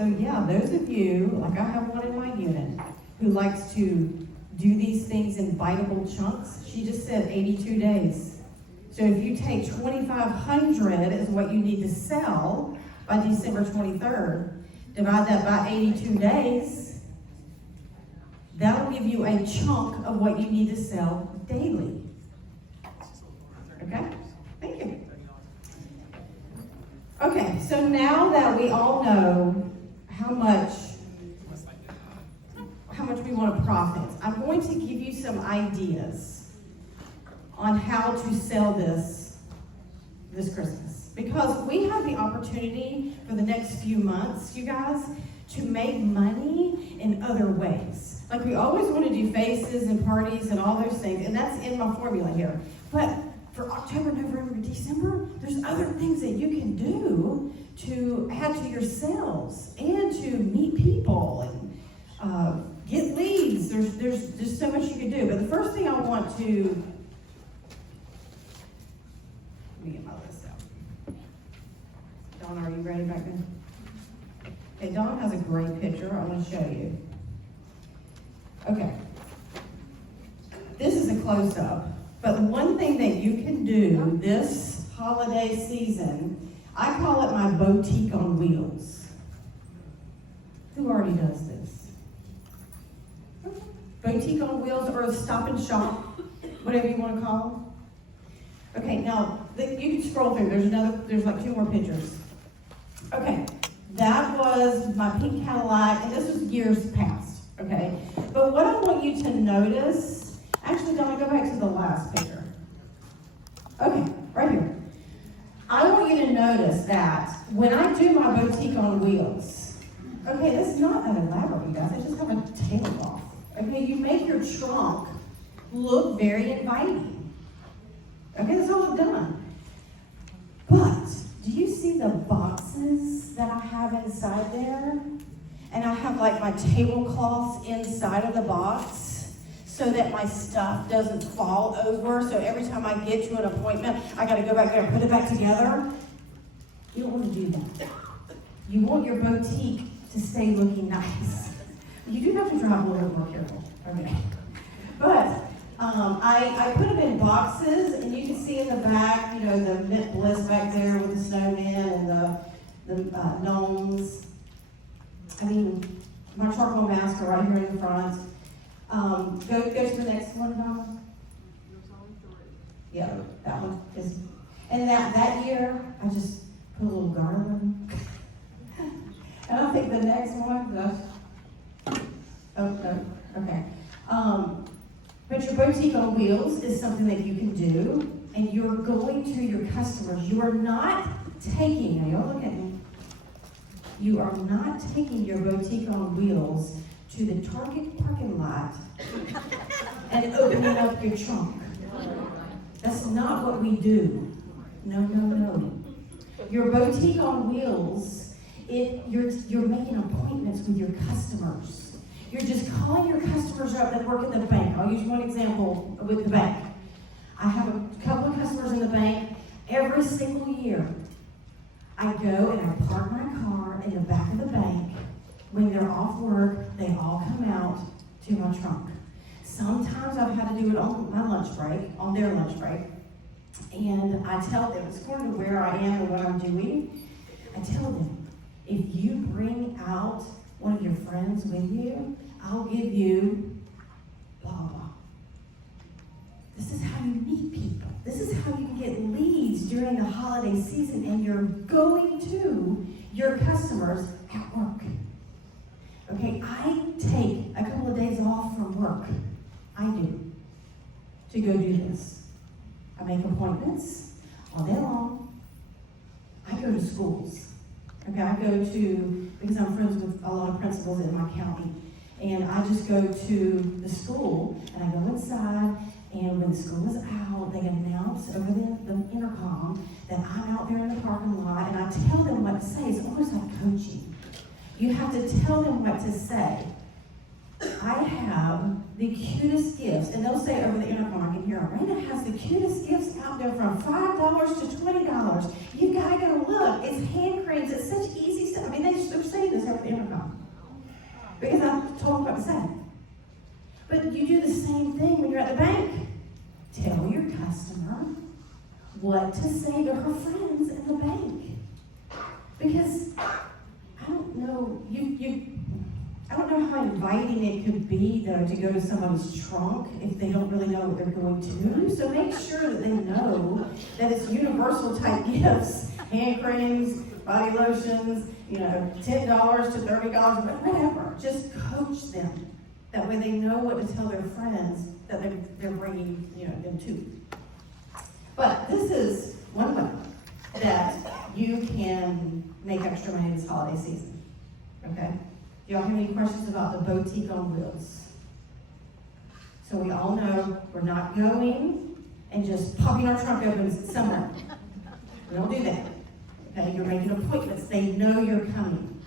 So yeah, those of you, like I have one in my unit, who likes to do these things in biteable chunks, she just said 82 days. So if you take 2,500 is what you need to sell by December 23rd, divide that by 82 days, that'll give you a chunk of what you need to sell daily. Okay? Thank you. Okay, so now that we all know how much we want to profit, I'm going to give you some ideas on how to sell this Christmas. Because we have the opportunity for the next few months, you guys, to make money in other ways. Like we always want to do faces and parties and all those things, and that's in my formula here. But for October, November, December, there's other things that you can do to add to your sales and to meet people and get leads. There's just so much you can do. But the first thing I want to, let me get my list out. Dawn, are you ready back then? Okay, Dawn has a great picture I want to show you. Okay. This is a close-up. But one thing that you can do this holiday season, I call it my boutique on wheels. Who already does this? Boutique on wheels or a stop and shop, whatever you want to call them. Okay, now you can scroll through. There's like 2 more pictures. Okay, that was my pink Cadillac, and this was years past. Okay, but what I want you to notice, actually, don't go back to the last picture. Okay, right here. I want you to notice that when I do my boutique on wheels, okay, this is not that elaborate, you guys. I just have a tablecloth. Okay, you make your trunk look very inviting. Okay, that's all I've done. But do you see the boxes that I have inside there? And I have like my tablecloths inside of the box so that my stuff doesn't fall over. So every time I get to an appointment, I got to go back there and put it back together. You don't want to do that. You want your boutique to stay looking nice. You do have to drive a little bit more careful. Okay. But I put them in boxes, and you can see in the back, you know, the Mint Bliss back there with the snowman and the gnomes. I mean, my charcoal mask are right here in the front. Go to the next one, Donna. Yeah, that one is. And that year, I just put a little garland. And I think the next one, oh, no, okay. But your boutique on wheels is something that you can do, and you're going to your customers. You are not taking, now y'all look at me. You are not taking your boutique on wheels to the Target parking lot and opening up your trunk. That's not what we do. No. Your boutique on wheels, you're making appointments with your customers. You're just calling your customers up that work in the bank. I'll use one example with the bank. I have a couple of customers in the bank. Every single year, I go and I park my car in the back of the bank. When they're off work, they all come out to my trunk. Sometimes I've had to do it on my lunch break, on their lunch break. And I tell them, it's according to where I am and what I'm doing, I tell them, if you bring out one of your friends with you, I'll give you blah, blah. This is how you meet people. This is how you get leads during the holiday season, and you're going to your customers at work. Okay, I take a couple of days off from work. I do. To go do this. I make appointments all day long. I go to schools. Okay, I go to, because I'm friends with a lot of principals in my county, and I just go to the school, and I go inside, and when the school is out, they announce over the intercom that I'm out there in the parking lot, and I tell them what to say. It's almost like coaching. You have to tell them what to say. I have the cutest gifts, and they'll say over the intercom, I can hear them, Rayna has the cutest gifts out there from $5 to $20. You gotta go look. It's hand creams. It's such easy stuff. I mean, they're saying this over the intercom. because I told them what to say. But you do the same thing when you're at the bank. Tell your customer what to say to her friends in the bank. Because I don't know, I don't know how inviting it could be, though, to go to somebody's trunk if they don't really know what they're going to do. So make sure that they know that it's universal type gifts, hand creams, body lotions, $10 to $30, whatever. Just coach them. That way they know what to tell their friends that they're bringing, them to. But this is one way that you can make extra money this holiday season. Okay? Do y'all have any questions about the boutique on wheels? So we all know we're not going and just popping our trunk open somewhere. We don't do that. Okay? You're making appointments. They know you're coming.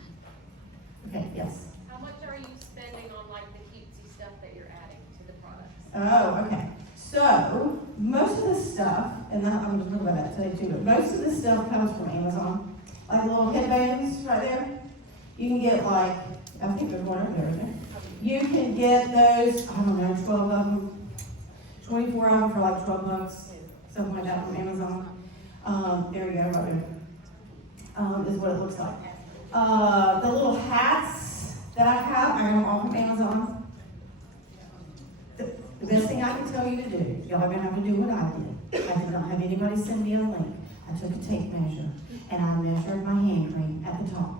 Okay, yes? How much are you spending on like the cutesy stuff that you're adding to the products? Oh, okay. So, most of the stuff, and I'm going to talk about that today too, but most of the stuff comes from Amazon. Like the little headbands right there. You can get I think there's one over there, isn't there? You can get those, 12 of them, 24 of them for like $12, something like that from Amazon. There we go, right there. Is what it looks like. The little hats that I have, I got them all from Amazon. The best thing I can tell you to do, y'all are going to have to do what I did. I did not have anybody send me a link. I took a tape measure, and I measured my hand cream at the top.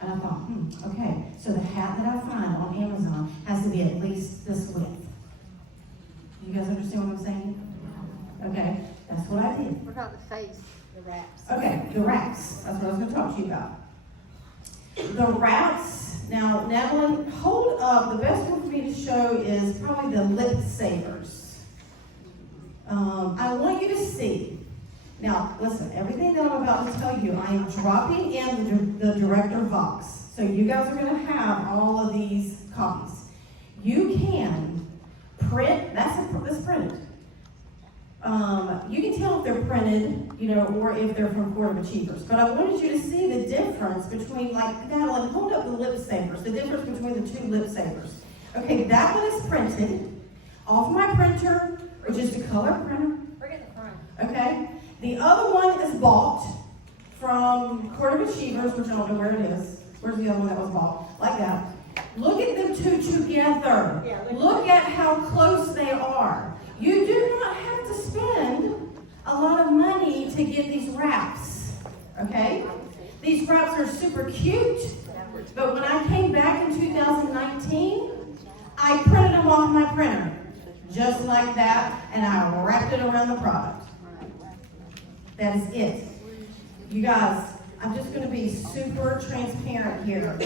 And I thought, okay, so the hat that I find on Amazon has to be at least this width. Do you guys understand what I'm saying? Okay, that's what I did. What about the face, the wraps? Okay, the wraps. That's what I was going to talk to you about. The wraps. Now, Natalie, hold up. The best one for me to show is probably the lip savers. I want you to see. Now, listen, everything that I'm about to tell you, I am dropping in the Director Vox. So you guys are going to have all of these copies. You can print, that's printed. You can tell if they're printed, or if they're from Court of Achievers. But I wanted you to see the difference between, Natalie, hold up the lip savers, the difference between the two lip savers. Okay, that one is printed off my printer, or just a color printer. Bring it in the front. Okay? The other one is bought from Court of Achievers, which I don't know where it is. Where's the other one that was bought? Like that. Look at them two together. Yeah, look at how close they are. You do not have to spend a lot of money to get these wraps. Okay? These wraps are super cute. But when I came back in 2019, I printed them off my printer. Just like that. And I wrapped it around the product. That is it. You guys, I'm just going to be super transparent here.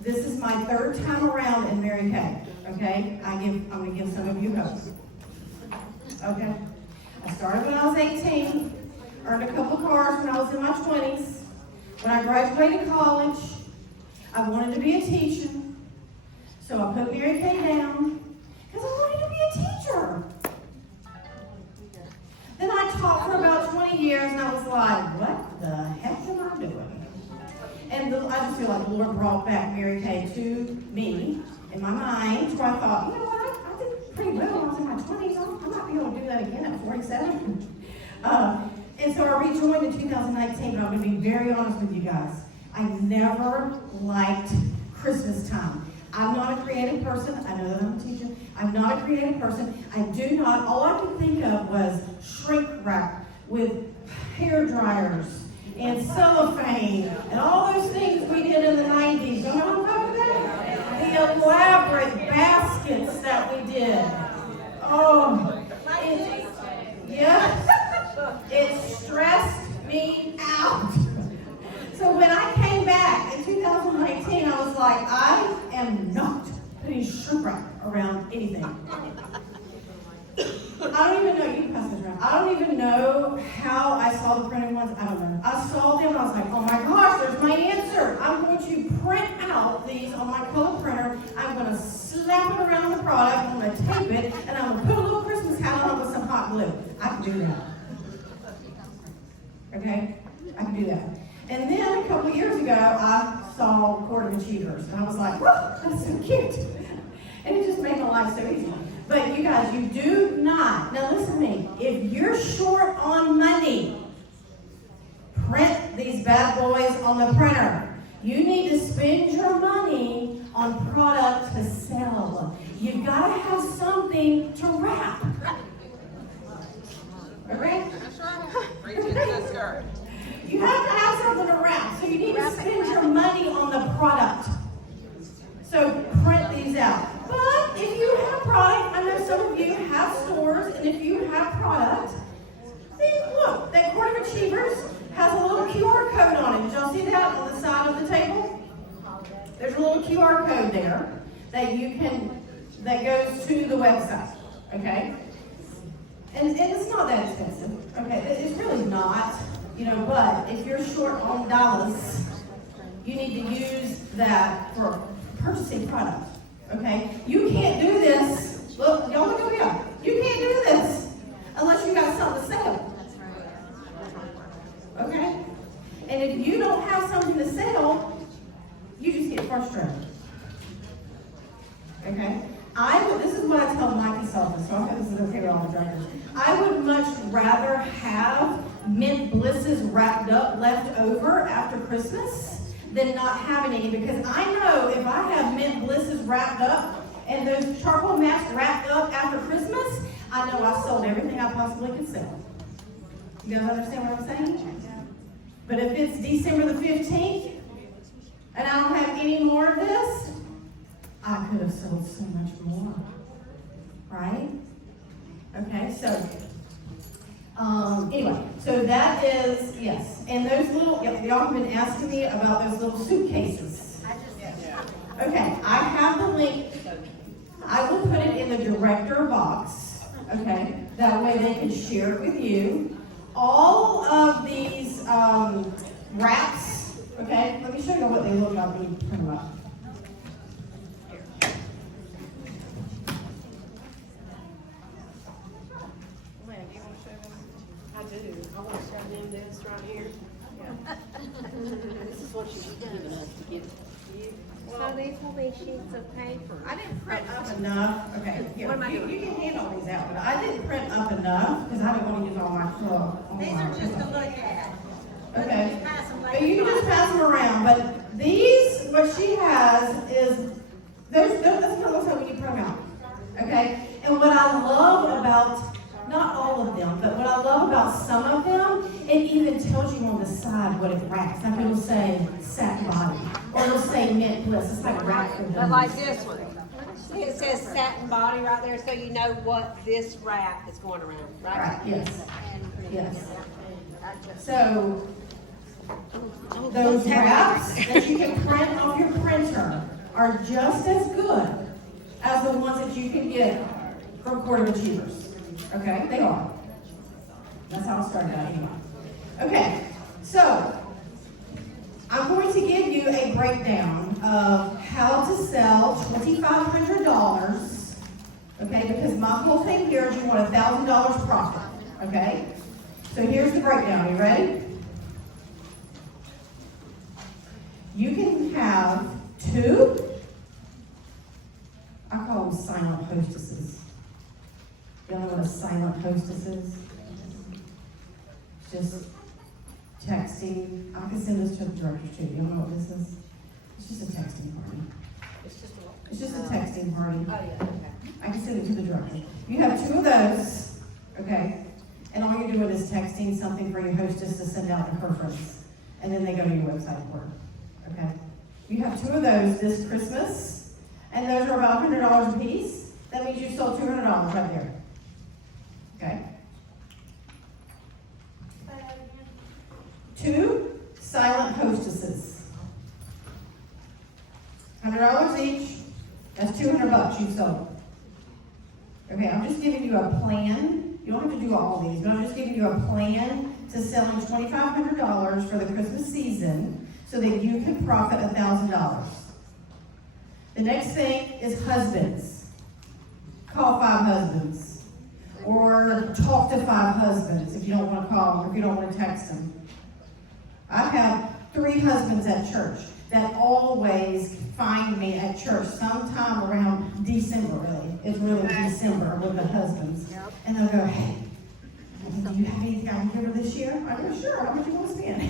This is my third time around in Mary Kay. Okay? I'm going to give some of you hope. Okay? I started when I was 18, earned a couple cars when I was in my 20s. When I graduated college, I wanted to be a teacher. So I put Mary Kay down because I wanted to be a teacher. Then I taught for about 20 years, and I was like, what the heck am I doing? And I just feel like the Lord brought back Mary Kay to me in my mind, where I thought, you know what, I did pretty well when I was in my 20s. I might be able to do that again at 47. And so I rejoined in 2019, but I'm going to be very honest with you guys. I never liked Christmas time. I'm not a creative person. I know that I'm a teacher. I'm not a creative person. I do not. All I could think of was shrink wrap with hair dryers and cellophane and all those things we did in the 90s. You know what I'm talking about? The elaborate baskets that we did. Oh, it stressed me out. So when I came back in 2019, I was like, I am not putting shrink wrap around anything. I don't even know, you can pass this around. I don't even know how I saw the printed ones. I don't know. I saw them, I was like, oh my gosh, there's my answer. I'm going to print out these on my color printer. I'm going to slap it around the product, I'm going to tape it, and I'm going to put a little Christmas hat on it with some hot glue. I can do that. Okay? I can do that. And then a couple years ago, I saw Court of Achievers, and I was like, whoa, that's so cute. And it just made my life so easy. But you guys, you do not, now listen to me, if you're short on money, print these bad boys on the printer. You need to spend your money on product to sell. You've got to have something to wrap. Okay? That's right. Preach it, sister. You have to have something to wrap, so you need to spend your money on the product. So print these out. But if you have product, I know some of you have stores, and if you have product, then look, that Court of Achievers has a little QR code on it. Did y'all see that on the side of the table? There's a little QR code there that goes to the website, okay? And it's not that expensive, okay? It's really not, but if you're short on dollars, you need to use that for purchasing product, okay? You can't do this, look, y'all look over here. You can't do this unless you got something to sell, okay? And if you don't have something to sell, you just get frustrated, okay? This is what I tell my consultants, so I hope this is okay with all the drivers. I would much rather have mint blisses wrapped up left over after Christmas than not having any, because I know if I have mint blisses wrapped up and those charcoal maps wrapped up after Christmas, I know I've sold everything I possibly could sell. You guys understand what I'm saying? But if it's December the 15th and I don't have any more of this, I could have sold so much more, right? Okay, so, anyway, so that is, yes. And those little, y'all have been asking me about those little suitcases. Okay, I have the link. I will put it in the director box, okay? That way they can share it with you. All of these wraps, okay? Let me show you what they look like when you print them up. I want to show them this right here. Yeah. This is what you've given us to give you. So these will be sheets of paper. I didn't print up enough. Okay, here, What am I doing? you can hand all these out, but I didn't print up enough because I didn't want to use all my stuff. These are just to look at. Okay. Pass them But you can just pass them around, but these, what she has is, that's what it looks like when you print them out. Okay? And what I love about, not all of them, but what I love about some of them, it even tells you on the side what it wraps. Like it'll say satin body, or it'll say mint bliss. It's like wrap for them. But like this one. See, it says satin body right there, so you know what this wrap is going around, right? Right, yes. Yes. So, those wraps that you can print off your printer are just as good as the ones that you can get from Court of Achievers. Okay, they are. That's how I started out anyway. Okay, so I'm going to give you a breakdown of how to sell $2,500. Okay, because my whole thing here is you want $1,000 profit. Okay, so here's the breakdown. You ready? You can have two, I call them silent hostesses. Y'all know what a silent hostess is? Just texting. I can send this to the director too. You know what this is? It's just a texting party. It's just a texting party. Oh, yeah, okay. I can send it to the director. You have two of those, okay? And all you're doing is texting something for your hostess to send out to her friends. And then they go to your website for it, okay? You have two of those this Christmas, and those are about $100 a piece. That means you sold $200 right there, okay? Two silent hostesses. $100 each. That's $200 you sold. Okay, I'm just giving you a plan. You don't have to do all these, but I'm just giving you a plan to selling $2,500 for the Christmas season so that you can profit $1,000. The next thing is husbands. Call 5 husbands. Or talk to 5 husbands if you don't want to call them or if you don't want to text them. I have 3 husbands at church. that always find me at church sometime around December, really. It's really December with the husbands. And they'll go, hey, do you have anything I can give her this year? I go, sure, how much you want to spend?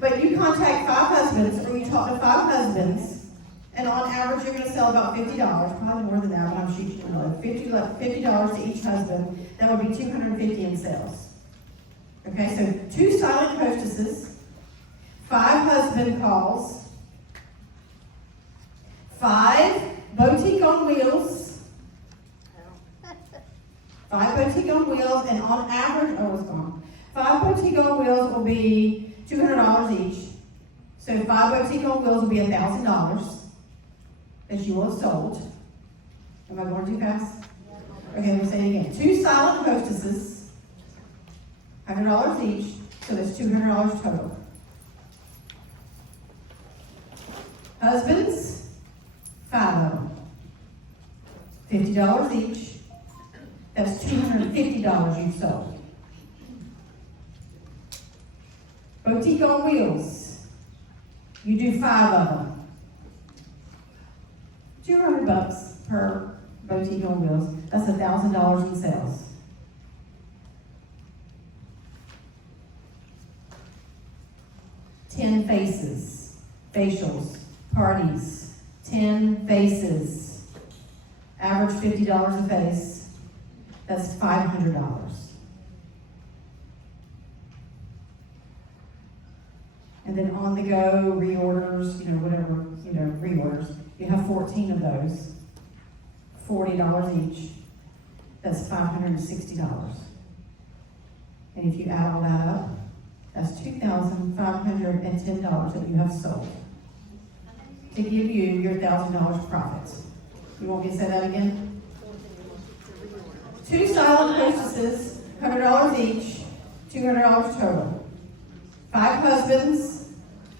But you contact 5 husbands, or you talk to 5 husbands, and on average, you're going to sell about $50, probably more than that, but I'm shooting you low. $50 to each husband. That would be $250 in sales. Okay, so 2 silent hostesses, 5 husband calls, 5 boutique on wheels, 5 boutique on wheels, and on average, oh, it's gone. 5 boutique on wheels will be $200 each. So 5 boutique on wheels will be $1,000 that you will have sold. Am I going too fast? Okay, we'll say it again. 2 silent hostesses, $100 each, so that's $200 total. Husbands, 5 of them, $50 each. That's $250 you've sold. Boutique on wheels, you do 5 of them. $200 per boutique on wheels. That's $1,000 in sales. $10 faces, facials, parties, 10 faces. Average $50 a face. That's $500. And then on the go, reorders, whatever, reorders. You have 14 of those, $40 each. That's $560. And if you add all that up, that's $2,510 that you have sold to give you your $1,000 profits. You want me to say that again? 2 silent hostesses, $100 each, $200 total. 5 husbands,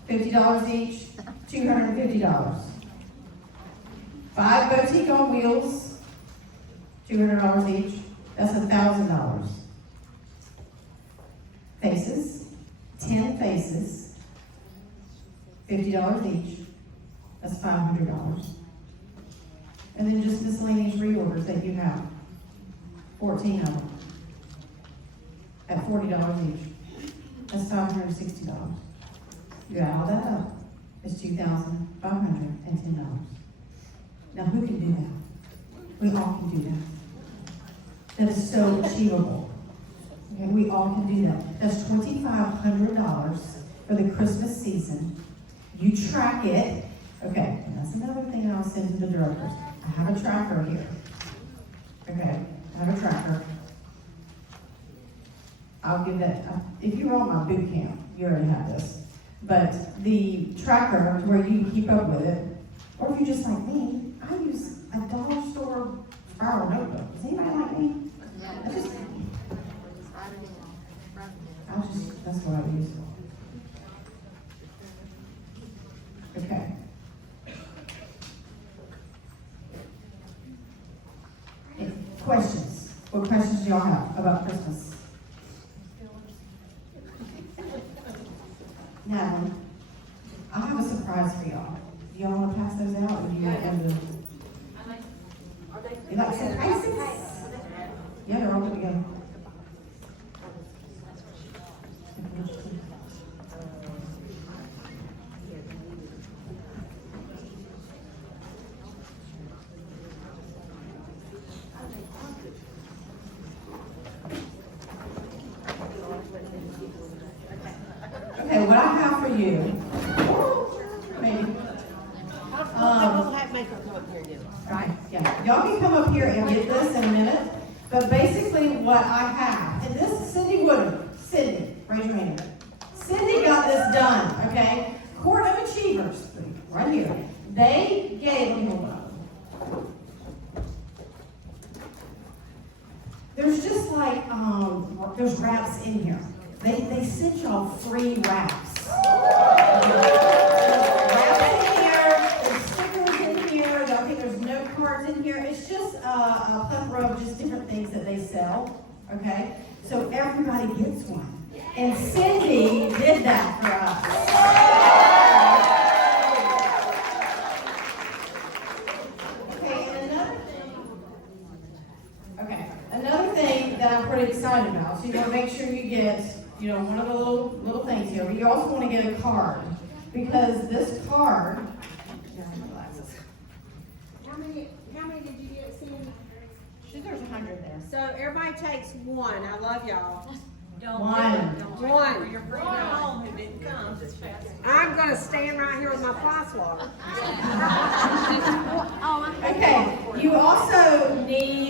$50 each, $250. 5 boutique on wheels, $200 each. That's $1,000. Faces, 10 faces, $50 each. That's $500. And then just miscellaneous reorders that you have, 14 of them, at $40 each. That's $560. You add all that up, it's $2,510. Now, who can do that? We all can do that. That is so achievable. Okay, we all can do that. That's $2,500 for the Christmas season. You track it. Okay, and that's another thing I'll send to the directors. I have a tracker here. Okay, I have a tracker. I'll give that, if you were on my boot camp, you already have this. But the tracker, where you keep up with it, or if you're just like me, I use a dollar store spiral notebook. Is anybody like me? That's what I use. Okay. Questions? What questions do y'all have about Christmas? Natalie, I have a surprise for y'all. Do y'all want to pass those out, or do you want them to? You like surprises? Yeah, they're all put together. Okay, what I have for you, maybe. We'll have Maker come up here and do it. Right, yeah. Y'all can come up here and get this in a minute. But basically what I have, and this is Cindy Woodard. Cindy, raise your hand. Cindy got this done, okay? Court of Achievers, right here. They gave, let me hold on. There's just like, there's wraps in here. They sent y'all free wraps. It's just a plethora of just different things that they sell, okay? So everybody gets one. And Cindy did that for us. excited about. So you want to make sure you get, one of the little things here. But you also want to get a card, because this card. How many did you get, Cindy? There's 100 there. So everybody takes one. I love y'all. One. One. Your friend at home who didn't come this past. I'm gonna stand right here with my fly swatter. Okay. You also need